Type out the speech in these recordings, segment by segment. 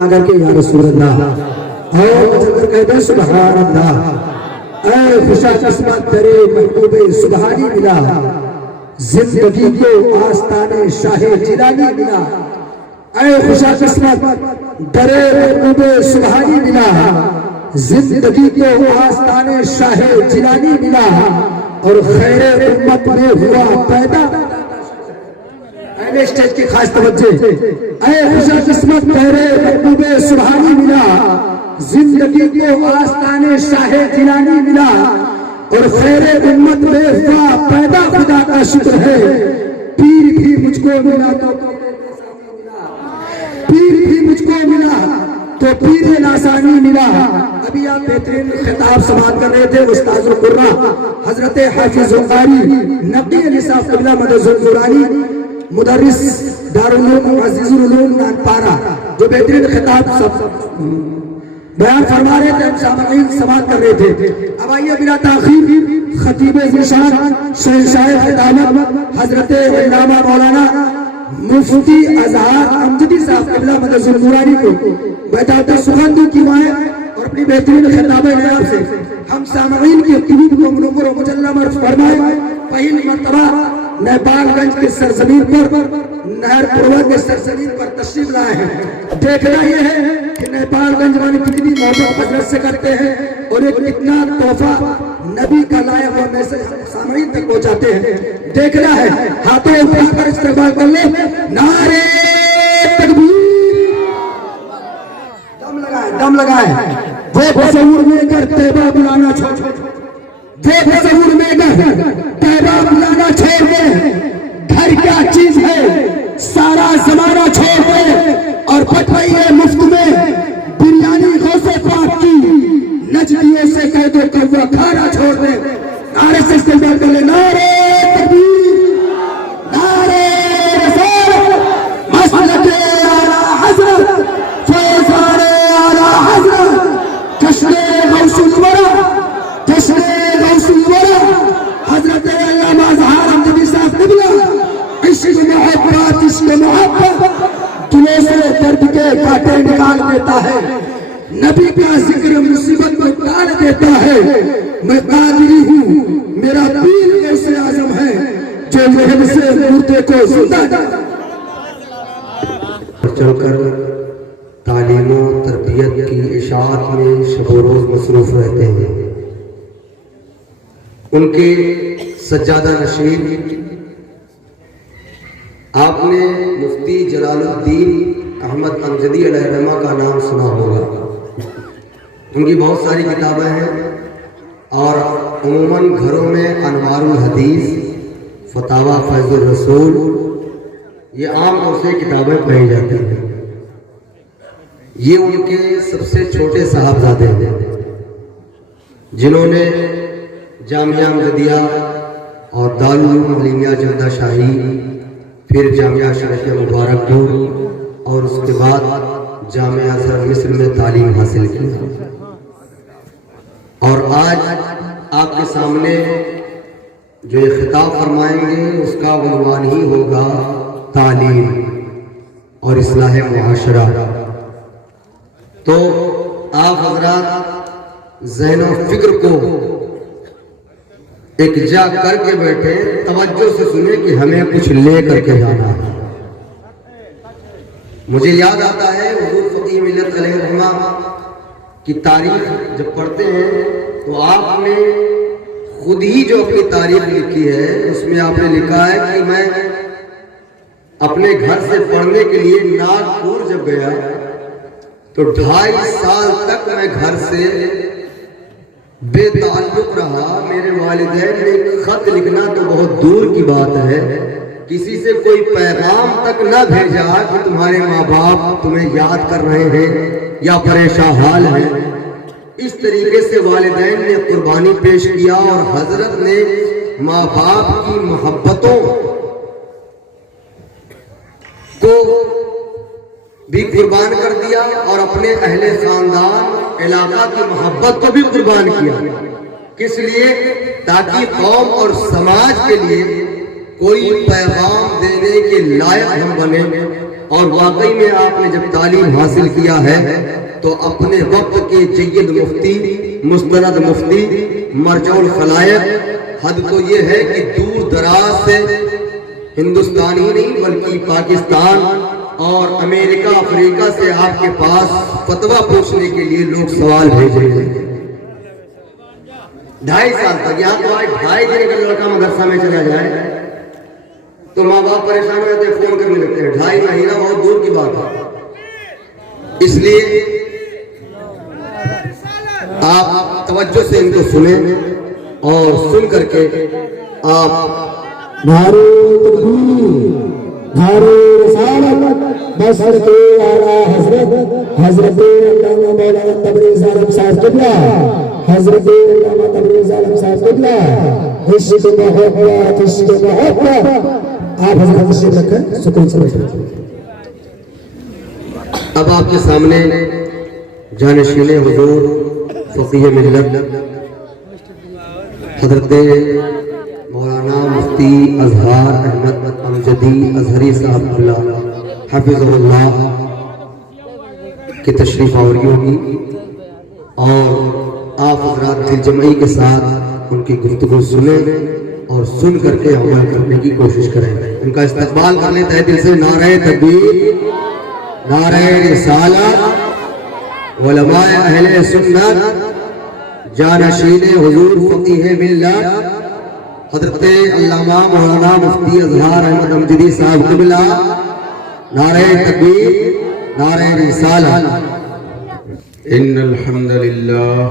اگر کہ یا رسول اللہ اور اگر کہتے سبحان اللہ، اے خوشا قسمت تیرے محبوب سبحانی ملا، زندگی کو آستان شاہ جیلانی ملا، اے خوشا قسمت تیرے محبوب سبحانی ملا، زندگی کو آستان شاہ جیلانی ملا، اور خیر امت میں ہوا پیدا۔ اہل اسٹیج کی خاص توجہ، اے خوشا قسمت تیرے محبوب سبحانی ملا، زندگی کو آستان شاہ جیلانی ملا، اور خیر امت میں ہوا پیدا خدا کا شکر ہے، پیر بھی مجھ کو ملا تو پیر بھی مجھ کو ملا تو پیر لاسانی ملا۔ ابھی آپ بہترین خطاب سماعت کر رہے تھے استاذ القرہ حضرت حافظ القاری نقی نصاب قبلہ مدرسہ القرآنی مدرس دارالعلوم عزیز العلوم نانپارہ، جو بہترین خطاب بیان فرما رہے تھے، ہم سامعین سماعت کر رہے تھے۔ اب آئیے بلا تاخیر خطیب ذیشان شہنشاہ خدامت حضرت علامہ مولانا مفتی ازہر امجدی صاحب قبلہ مدرسہ القرآنی کو بیٹھاتے سخن کی مائیں اور اپنی بہترین خطابہ نیاب سے ہم سامعین کی قلوب کو منور و مجلہ مرف فرمائے۔ پہلی مرتبہ نیپال گنج کے سرزمین پر، نہر پروا کے سرزمین پر تشریف لائے ہیں۔ دیکھنا یہ ہے کہ نیپال گنج والے کتنی محبت حضرت سے کرتے ہیں اور ایک کتنا تحفہ نبی کا لائے ہوئے میسج سامعین تک پہنچاتے ہیں۔ دیکھنا ہے، ہاتھوں اٹھا کر استقبال کر لیں، نعرے تکبیر، دم لگائیں، وہ تصور میں کر طیبہ بلانا چھوڑ، وہ تصور میں کر طیبہ بلانا چھوڑ دے، گھر کیا چیز ہے سارا زمانہ چھوڑ دے، اور پٹھائیے مفت میں بریانی غوث پاک کی، نجدیوں سے کہہ دو کوا کھانا چھوڑ دے۔ نعرے سے استقبال کر لے، نعرے تکبیر، نعرے رسول، مسلک اعلیٰ حضرت، فیضان اعلیٰ حضرت، جشن غوث الورا، جشن غوث الورا، حضرت علامہ اظہار امجدی صاحب قبلہ، عشق محبت، عشق محبت دلوں سے درد کے کانٹے نکال دیتا ہے، نبی کا ذکر مصیبت کو ٹال دیتا ہے۔ میں قادری ہوں، میرا پیر غوث اعظم ہے جو ذہن سے مردے کو زندہ کرتا ہے۔ چل کر تعلیم و تربیت کی اشاعت میں شب و روز مصروف رہتے ہیں۔ ان کے سجادہ نشین آپ نے مفتی جلال الدین احمد امجدی علیہ الرحمہ کا نام سنا ہوگا۔ ان کی بہت ساری کتابیں ہیں اور عموماً گھروں میں انوار الحدیث، فتاوی فیض الرسول، یہ عام طور سے کتابیں پڑھی جاتی ہیں۔ یہ ان کے سب سے چھوٹے صاحبزادے ہیں جنہوں نے جامعہ امجدیہ اور دارالعلوم علیمیہ جدہ شاہی، پھر جامعہ شریف مبارک پور، اور اس کے بعد جامعہ ازہر مصر میں تعلیم حاصل کی، اور آج آپ کے سامنے جو یہ خطاب فرمائیں گے اس کا عنوان ہی ہوگا تعلیم اور اصلاح معاشرہ۔ تو آپ حضرات ذہن و فکر کو ایک جا کر کے بیٹھے، توجہ سے سنیں کہ ہمیں کچھ لے کر کے جانا ہے۔ مجھے یاد آتا ہے حضور فقیہ ملت علیہ الرحمہ کی تاریخ جب پڑھتے ہیں تو آپ نے خود ہی جو اپنی تاریخ لکھی ہے اس میں آپ نے لکھا ہے کہ میں اپنے گھر سے پڑھنے کے لیے ناگپور جب گیا تو 2.5 سال تک میں گھر سے بے تعلق رہا۔ میرے والدین نے خط لکھنا تو بہت دور کی بات ہے، کسی سے کوئی پیغام تک نہ بھیجا کہ تمہارے ماں باپ تمہیں یاد کر رہے ہیں یا پریشان حال ہیں۔ اس طریقے سے والدین نے قربانی پیش کیا اور حضرت نے ماں باپ کی محبتوں کو بھی قربان کر دیا اور اپنے اہل خاندان علاقہ کی محبت کو بھی قربان کیا۔ کس لیے؟ تاکہ قوم اور سماج کے لیے کوئی پیغام دینے کے لائق ہم بنے اور واقعی میں آپ نے جب تعلیم حاصل کیا ہے تو اپنے وقت کے جید مفتی، مستند مفتی، مرجع الخلائق، حد تو یہ ہے کہ دور دراز سے ہندوستان ہی نہیں بلکہ پاکستان اور امریکہ افریقہ سے آپ کے پاس فتویٰ پوچھنے کے لیے لوگ سوال بھیج رہے ہیں۔ 2.5 سال تک، یہاں تو آج 2.5 دن اگر لڑکا مدرسہ میں چلا جائے تو ماں باپ پریشان ہو جاتے ہیں، فون کرنے لگتے ہیں۔ 2.5 مہینہ بہت دور کی بات ہے۔ اس لیے آپ توجہ سے ان کو سنیں اور سن کر کے آپ نعرے تکبیر، نعرے رسالت، بصرت اعلیٰ حضرت علامہ مولانا تبریز عالم صاحب قبلہ، حضرت علامہ تبریز عالم صاحب قبلہ، عشق محبت، عشق محبت۔ آپ حضرت تشریف رکھیں، سکون سے بیٹھیں۔ اب آپ کے سامنے جانشین حضور فقیہ ملت حضرت مولانا مفتی اظہار احمد امجدی ازہری صاحب اللہ حفظہ اللہ کی تشریف آوری ہوگی، اور آپ حضرات دل جمعی کے ساتھ ان کی گفتگو سنیں اور سن کر کے عمل کرنے کی کوشش کریں۔ ان کا استقبال کرنے تہ دل سے نعرہ تکبیر، نعرہ رسالت، علماء اہل سنت، جانشین حضور فقیہ ملت حضرت علامہ مولانا مفتی اظہار احمد امجدی صاحب قبلہ، نعرہ تکبیر، نعرہ رسالت۔ ان الحمد لله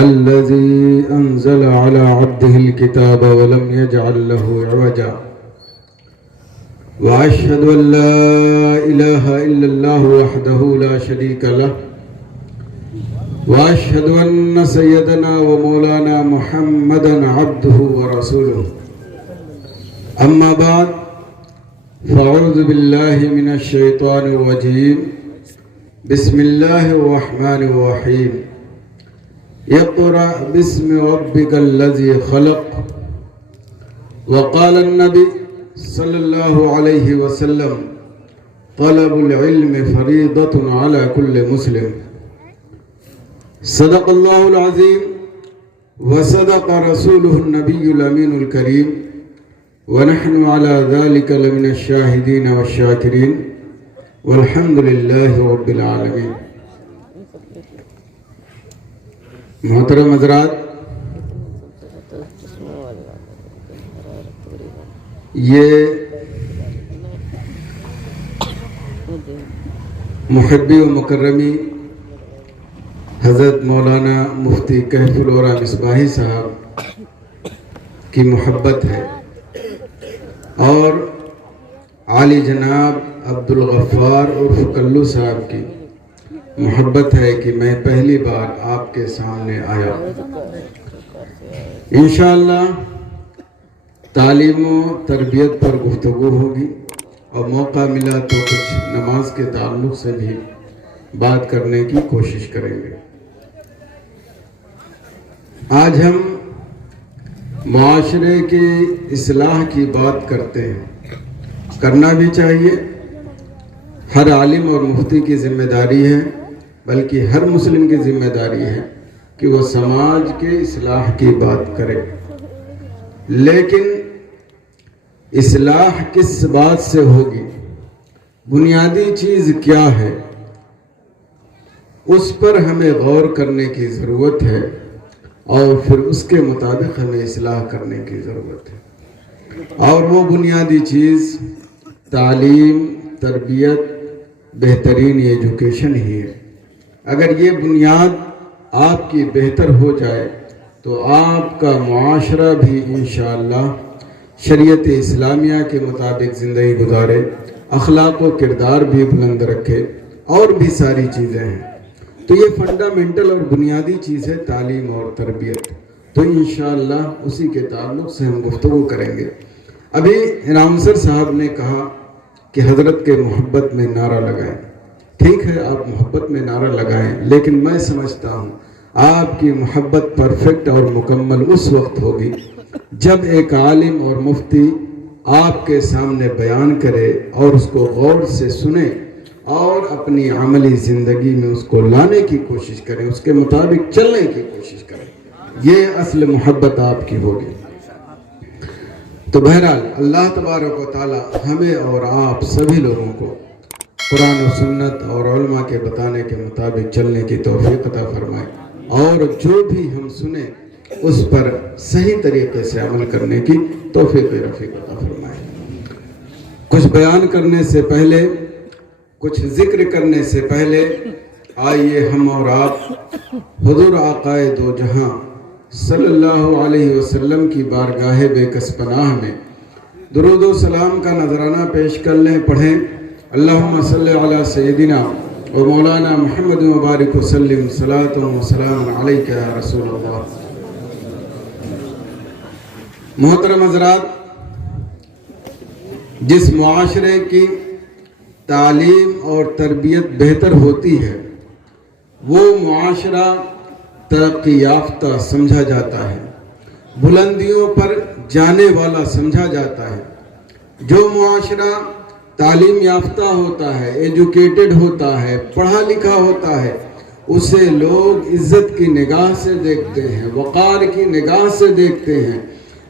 الذي انزل على عبده الكتاب ولم يجعل له عوجا، واشهد ان لا اله الا الله وحده لا شريك له، واشهد ان سيدنا ومولانا محمدا عبده ورسوله، اما بعد فاعوذ بالله من الشيطان الرجيم، بسم الله الرحمن الرحيم، اقرأ باسم ربك الذي خلق، وقال النبي صلى الله عليه وسلم طلب العلم فريضة على كل مسلم، صدق الله العظيم وصدق رسوله النبي الأمين الكريم، ونحن على ذلك لمن الشاهدين والشاكرين، والحمد للہ رب العالمین۔ محترم حضرات، یہ محبی و مکرمی حضرت مولانا مفتی کہف الورا مصباحی صاحب کی محبت ہے، اور عالی جناب عبدالغفار عرف کلو صاحب کی محبت ہے کہ میں پہلی بار آپ کے سامنے آیا۔ انشاءاللہ تعلیم و تربیت پر گفتگو ہوگی، اور موقع ملا تو کچھ نماز کے تعلق سے بھی بات کرنے کی کوشش کریں گے۔ آج ہم معاشرے کی اصلاح کی بات کرتے ہیں، کرنا بھی چاہیے، ہر عالم اور مفتی کی ذمہ داری ہے، بلکہ ہر مسلم کی ذمہ داری ہے کہ وہ سماج کے اصلاح کی بات کرے۔ لیکن اصلاح کس بات سے ہوگی، بنیادی چیز کیا ہے، اس پر ہمیں غور کرنے کی ضرورت ہے، اور پھر اس کے مطابق ہمیں اصلاح کرنے کی ضرورت ہے۔ اور وہ بنیادی چیز تعلیم، تربیت، بہترین ایجوکیشن ہی ہے۔ اگر یہ بنیاد آپ کی بہتر ہو جائے تو آپ کا معاشرہ بھی انشاءاللہ شریعت اسلامیہ کے مطابق زندگی گزارے، اخلاق و کردار بھی بلند رکھے، اور بھی ساری چیزیں ہیں۔ تو یہ فنڈامنٹل اور بنیادی چیز ہے تعلیم اور تربیت۔ تو انشاءاللہ اسی کے تعلق سے ہم گفتگو کریں گے۔ ابھی اناؤنسر صاحب نے کہا کہ حضرت کے محبت میں نعرہ لگائیں۔ ٹھیک ہے، آپ محبت میں نعرہ لگائیں، لیکن میں سمجھتا ہوں آپ کی محبت پرفیکٹ اور مکمل اس وقت ہوگی جب ایک عالم اور مفتی آپ کے سامنے بیان کرے اور اس کو غور سے سنے اور اپنی عملی زندگی میں اس کو لانے کی کوشش کریں، اس کے مطابق چلنے کی کوشش کریں. یہ اصل محبت آپ کی ہوگی. تو بہرحال اللہ تبارک و تعالی ہمیں اور آپ سبھی لوگوں کو قرآن و سنت اور علماء کے بتانے کے مطابق چلنے کی توفیق عطا فرمائے، اور جو بھی ہم سنیں اس پر صحیح طریقے سے عمل کرنے کی توفیق رفیق عطا فرمائے. کچھ بیان کرنے سے پہلے، کچھ ذکر کرنے سے پہلے، آئیے ہم اور آپ حضور آقائے دو جہاں صلی اللہ علیہ وسلم کی بارگاہ بے کس پناہ میں درود و سلام کا نذرانہ پیش کر لیں. پڑھیں اللہم صلی علی سیدنا و مولانا محمد مبارک وسلم صلاۃ و سلام علیک یا رسول اللہ. محترم حضرات، جس معاشرے کی تعلیم اور تربیت بہتر ہوتی ہے وہ معاشرہ ترقی یافتہ سمجھا جاتا ہے، بلندیوں پر جانے والا سمجھا جاتا ہے. جو معاشرہ تعلیم یافتہ ہوتا ہے، ایجوکیٹڈ ہوتا ہے، پڑھا لکھا ہوتا ہے، اسے لوگ عزت کی نگاہ سے دیکھتے ہیں، وقار کی نگاہ سے دیکھتے ہیں.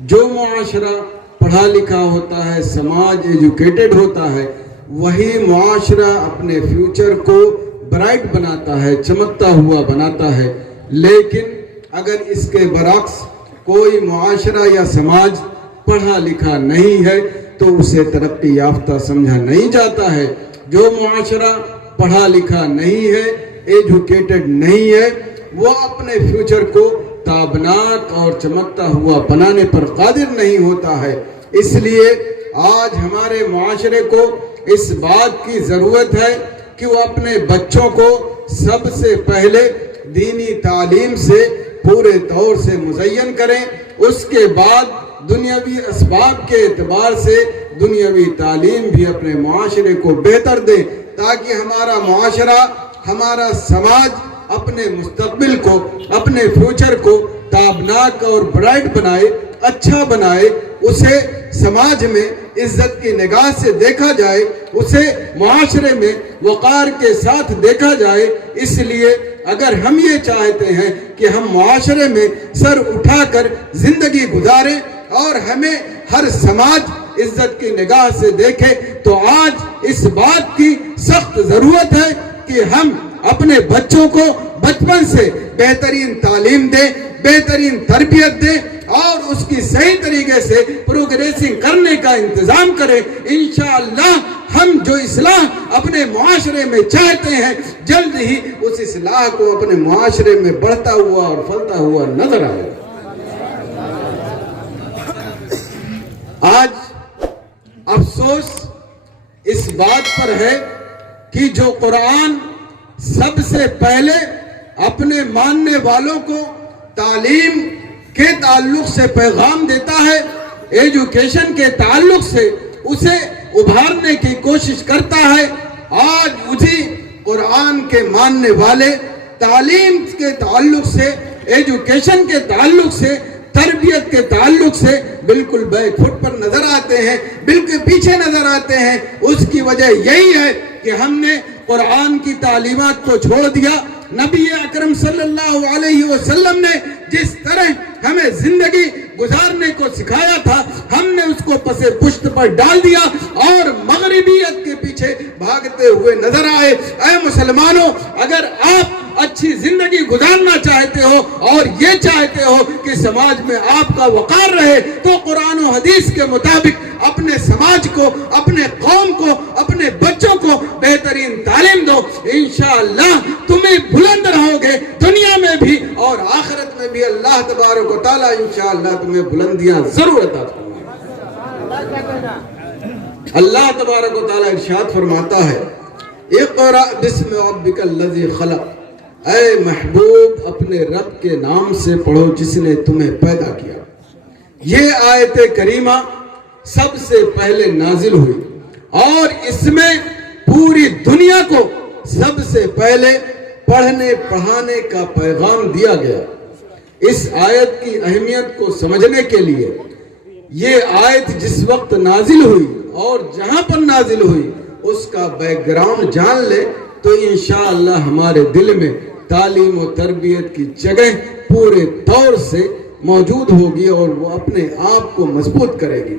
جو معاشرہ پڑھا لکھا ہوتا ہے، سماج ایجوکیٹڈ ہوتا ہے، وہی معاشرہ اپنے فیوچر کو برائٹ بناتا ہے، چمکتا ہوا بناتا ہے. لیکن اگر اس کے برعکس کوئی معاشرہ یا سماج پڑھا لکھا نہیں ہے تو اسے ترقی یافتہ سمجھا نہیں جاتا ہے. جو معاشرہ پڑھا لکھا نہیں ہے، ایجوکیٹڈ نہیں ہے، وہ اپنے فیوچر کو تابناک اور چمکتا ہوا بنانے پر قادر نہیں ہوتا ہے. اس لیے آج ہمارے معاشرے کو اس بات کی ضرورت ہے کہ وہ اپنے بچوں کو سب سے پہلے دینی تعلیم سے پورے طور سے مزین کریں، اس کے بعد دنیاوی اسباب کے اعتبار سے دنیاوی تعلیم بھی اپنے معاشرے کو بہتر دیں، تاکہ ہمارا معاشرہ، ہمارا سماج اپنے مستقبل کو، اپنے فیوچر کو تابناک اور برائٹ بنائے، اچھا بنائے، اسے سماج میں عزت کی نگاہ سے دیکھا جائے، اسے معاشرے میں وقار کے ساتھ دیکھا جائے. اس لیے اگر ہم یہ چاہتے ہیں کہ ہم معاشرے میں سر اٹھا کر زندگی گزاریں اور ہمیں ہر سماج عزت کی نگاہ سے دیکھے، تو آج اس بات کی سخت ضرورت ہے کہ ہم اپنے بچوں کو بچپن سے بہترین تعلیم دیں، بہترین تربیت دیں اور اس کی صحیح طریقے سے پروگریسنگ کرنے کا انتظام کریں. انشاءاللہ ہم جو اصلاح اپنے معاشرے میں چاہتے ہیں، جلد ہی اس اصلاح کو اپنے معاشرے میں بڑھتا ہوا اور پھلتا ہوا نظر آئے. آج افسوس اس بات پر ہے کہ جو قرآن سب سے پہلے اپنے ماننے والوں کو تعلیم کے تعلق سے پیغام دیتا ہے، ایجوکیشن کے تعلق سے اسے ابھارنے کی کوشش کرتا ہے، آج اسی قرآن کے ماننے والے تعلیم کے تعلق سے، ایجوکیشن کے تعلق سے، تربیت کے تعلق سے بالکل بیک فٹ پر نظر آتے ہیں، بالکل پیچھے نظر آتے ہیں. اس کی وجہ یہی ہے کہ ہم نے قرآن کی تعلیمات کو چھوڑ دیا. نبی اکرم صلی اللہ علیہ وسلم نے جس طرح ہمیں زندگی گزارنے کو سکھایا تھا، ہم نے اس کو پس پشت پر ڈال دیا اور مغربیت کے پیچھے بھاگتے ہوئے نظر آئے. اے مسلمانوں، اگر آپ اچھی زندگی گزارنا چاہتے ہو اور یہ چاہتے ہو کہ سماج میں آپ کا وقار رہے، تو قرآن و حدیث کے مطابق اپنے سماج کو، اپنے قوم کو، اپنے بچوں کو بہترین تعلیم دو. انشاءاللہ تمہیں بلند رہو گے، دنیا میں بھی اور آخرت میں بھی. اللہ تبارک و تعالیٰ انشاءاللہ تمہیں بلندیاں ضرور عطا فرمائے. اللہ تبارک و تعالیٰ ارشاد فرماتا ہے، اقرأ بسم ربک الذی خلق. اے محبوب، اپنے رب کے نام سے پڑھو جس نے تمہیں پیدا کیا. یہ آیت کریمہ سب سے پہلے نازل ہوئی اور اس میں پوری دنیا کو سب سے پہلے پڑھنے پڑھانے کا پیغام دیا گیا. اس آیت کی اہمیت کو سمجھنے کے لیے یہ آیت جس وقت نازل ہوئی اور جہاں پر نازل ہوئی اس کا بیک گراؤنڈ جان لے تو انشاءاللہ ہمارے دل میں تعلیم و تربیت کی جگہ پورے طور سے موجود ہوگی اور وہ اپنے آپ کو مضبوط کرے گی۔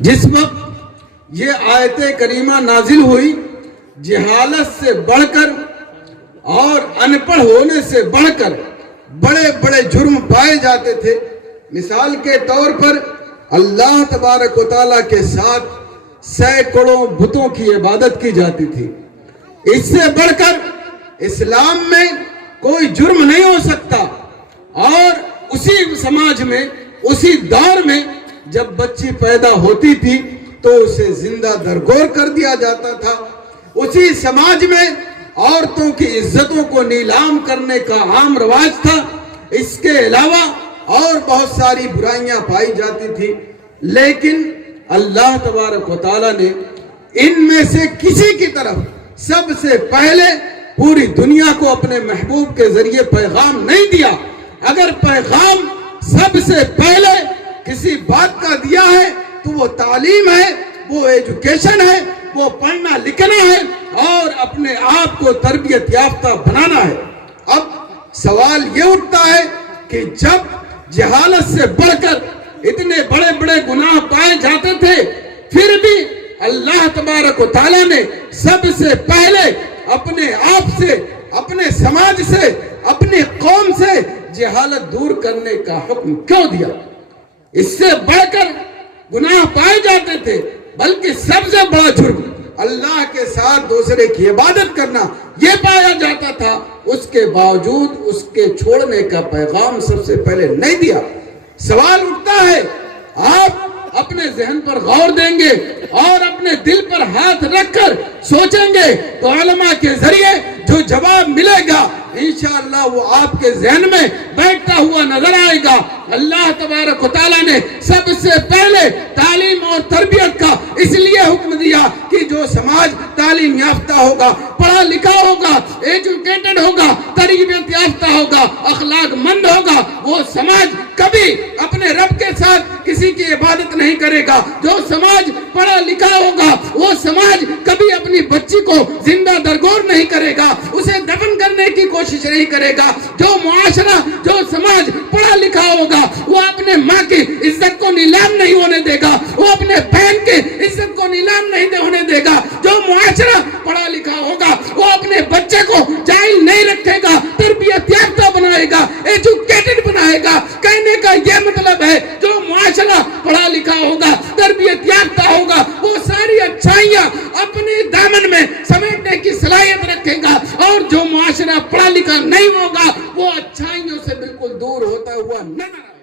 جس وقت یہ آیت کریمہ نازل ہوئی جہالت سے بڑھ کر اور ان پڑھ ہونے سے بڑھ کر بڑے بڑے جرم پائے جاتے تھے۔ مثال کے طور پر اللہ تبارک و تعالیٰ کے ساتھ سینکڑوں بتوں کی عبادت کی جاتی تھی۔ اس سے بڑھ کر اسلام میں کوئی جرم نہیں ہو سکتا، اور اسی سماج میں اسی دور میں جب بچی پیدا ہوتی تھی تو اسے زندہ درگور کر دیا جاتا تھا۔ اسی سماج میں عورتوں کی عزتوں کو نیلام کرنے کا عام رواج تھا۔ اس کے علاوہ اور بہت ساری برائیاں پائی جاتی تھی، لیکن اللہ تبارک و تعالیٰ نے ان میں سے کسی کی طرف سب سے پہلے پوری دنیا کو اپنے محبوب کے ذریعے پیغام نہیں دیا۔ اگر پیغام سب سے پہلے کسی بات کا دیا ہے تو وہ تعلیم ہے، وہ ایجوکیشن ہے، وہ پڑھنا لکھنا ہے اور اپنے آپ کو تربیت یافتہ بنانا ہے۔ اب سوال یہ اٹھتا ہے کہ جب جہالت سے بڑھ کر اتنے بڑے بڑے گناہ پائے جاتے تھے، پھر بھی اللہ تبارک و تعالیٰ نے سب سے پہلے اپنے آپ سے، اپنے سماج سے، اپنی قوم سے جہالت دور کرنے کا حکم کیوں دیا؟ اس سے بڑھ کر گناہ پائے جاتے تھے، بلکہ سب سے بڑا جرم اللہ کے ساتھ دوسرے کی عبادت کرنا یہ پایا جاتا تھا۔ اس کے باوجود اس کے چھوڑنے کا پیغام سب سے پہلے نہیں دیا۔ سوال اٹھتا ہے، آپ اپنے ذہن پر غور دیں گے اور اپنے دل پر ہاتھ رکھ کر سوچیں گے تو علماء کے ذریعے جو جواب ملے گا انشاءاللہ وہ آپ کے ذہن میں بیٹھتا ہوا نظر آئے گا۔ اللہ تبارک و تعالیٰ نے سب سے پہلے تعلیم اور تربیت کا اس لیے حکم دیا کہ جو سماج تعلیم یافتہ ہوگا، پڑھا لکھا ہوگا، ایجوکیٹڈ ہوگا، تربیت یافتہ ہوگا، اخلاق مند ہوگا، وہ سماج کبھی اپنے رب کے ساتھ کسی کی عبادت نہیں کرے گا۔ جو سماج پڑھا لکھا ہوگا وہ سماج کبھی اپنی بچی کو زندہ درگور نہیں کرے گا، اسے دفن کرنے کی کوشش نہیں کرے گا۔ جو معاشرہ، جو سماج پڑھا لکھا ہوگا وہ اپنے ماں کی عزت کو نیلام نہیں ہونے دے گا، وہ اپنے بہن کی عزت کو نیلام نہیں ہونے دے گا۔ جو معاشرہ پڑھا لکھا ہوگا وہ اپنے بچے کو جاہل نہیں رکھے گا، تربیت یافتہ بنائے گا، ایجوکیٹڈ بنائے گا۔ کہنے کا یہ مطلب ہے جو معاشرہ پڑھا لکھا ہوگا، تربیت یافتہ ہوگا، وہ ساری اچھائیاں اپنے دامن میں سمیٹنے کی صلاحیت رکھے گا، اور جو معاشرہ پڑھا لکھا نہیں ہوگا وہ اچھائیوں سے بالکل دور ہوتا ہوا نظر آئے گا۔